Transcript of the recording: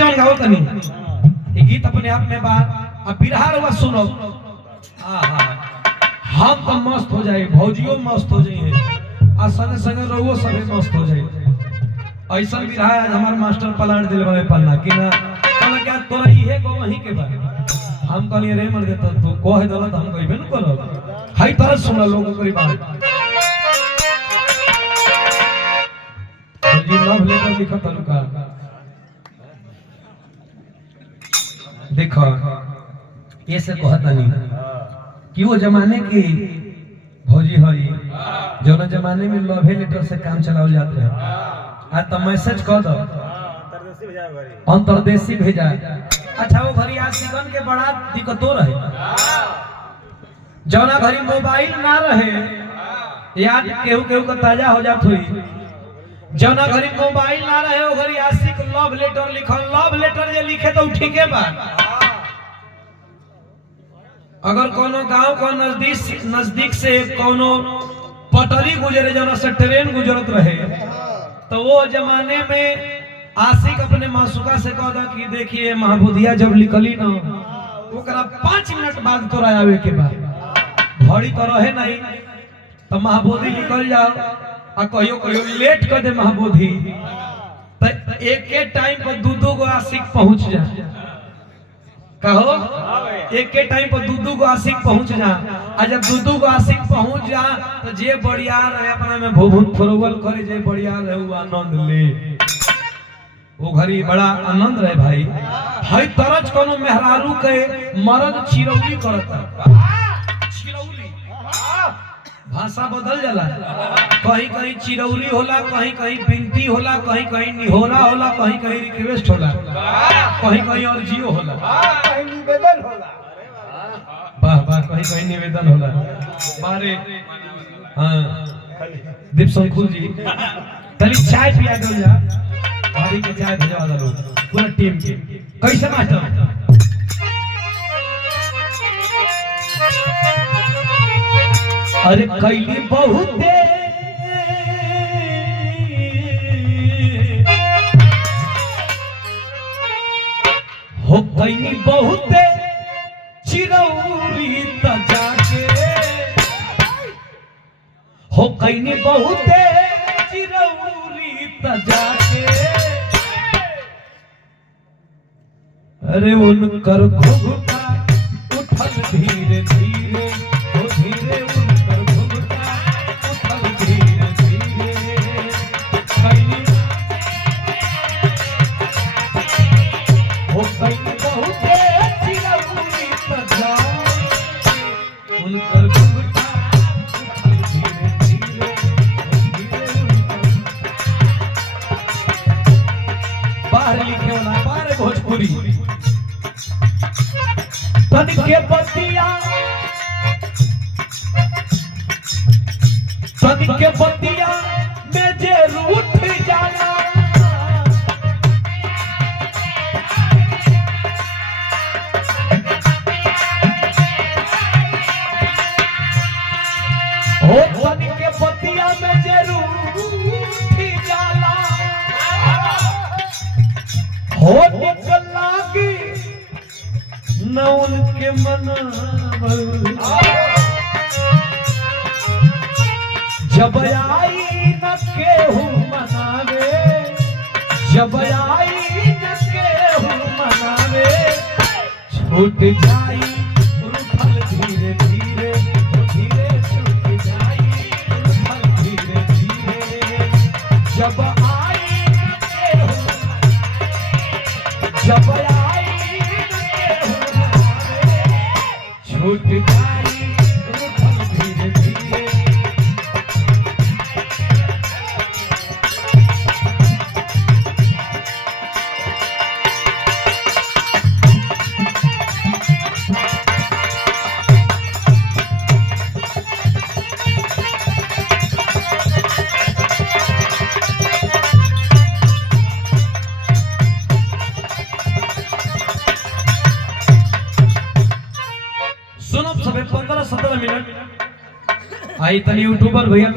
जौन गाओ तनी ये गीत अपने आप में बा अब बिरहा रवा सुनो हम तो मस्त हो जाए भौजियो मस्त हो जाए आ संगे संगे रहुओ सभी मस्त हो जाए ऐसा बिरहा आज हमार मास्टर पलाट दिल बने पन्ना कि ना कहला क्या तोरा इहे को वही के बा हम कहलिए रे मर देता तू कह दला हम कहबे न करब हाई तरह सुन लोगों करी बात जी लव लेटर लिखा तलुका देखो ये से कहता नहीं कि वो जमाने की भौजी हई जो ना जमाने में लव लेटर से काम चलाओ जाते हैं आज तो मैसेज कर दो अंतरदेशी भेजा अच्छा वो घरी आज जीवन के बड़ा दिक्कतों रहे जौना घरी मोबाइल ना रहे याद केहू केहू का ताजा हो जात हुई जौना घरी मोबाइल ना रहे वो घरी आशिक लव लेटर लिखल लव लेटर जे लिखे तो ठीके बा अगर कोनो गांव को नजदीक से कोनो पटरी गुजरे जना से ट्रेन गुजरत रहे तो वो जमाने में आशिक अपने मासूका से कहता कि देखिए महबूदिया जब निकली ना ओकरा 5 मिनट बाद तोरा आवे के बाद घड़ी तो रहे नहीं तो महबूदी निकल जाओ आ कहियो कहियो लेट कर दे महबूदी तो एक टाइम पर दू गो आशिक पहुंच जा कहो एक टाइम पर दू गो आशिक पहुंच जा आ जब दू गो आशिक पहुंच जा तो जे बड़ियार है अपना में भूभूत फरोवल करे जे बड़ियार है वो आनंद ले वो घड़ी बड़ा आनंद रहे भाई हई तरज कोनो मेहरारू के मर्द चिरौली करता चिरौली भाषा बदल जाला कहीं कहीं चिरौली होला कहीं कहीं बिनती होला कहीं कहीं निहोरा होला कहीं कहीं रिक्वेस्ट होला कहीं कहीं अर्जियो होला कहीं निवेदन होला वाह वाह कहीं कहीं निवेदन होला बारे हां दीप शंकुल जी तली चाय पिया दो जा भाभी के चाय भेजवा दो पूरा टीम के कैसे मास्टर अरे कैली बहुते हो कैली बहुते चिरौरी त जाके हो कैली बहुते चिरौरी त जाके अरे उनकर घुघुटा उठल धीरे धीरे ओ धीरे उनकर घुघुटा उठल धीरे धीरे कैली हो कैली बहुते चिरौरी त जाके उनकर घुघुटा उठल धीरे धीरे ओ धीरे उनकर बाहर लिखे वाला बाहर भोजपुरी तन के बतिया में जे रूठ जाना हो तन के बतिया में जे रूठ जाना हो निकल लागी न उनके मनावल जब आई न केहू मनावे जब आई न केहू मनावे छूट जाई उठल धीरे धीरे धीरे छूट जाई उठल धीरे धीरे जब आई न केहू जब छूट जाई उठल धीरे धीरे सुनो सबे 15-17 मिनट आई तनी यूट्यूबर भैया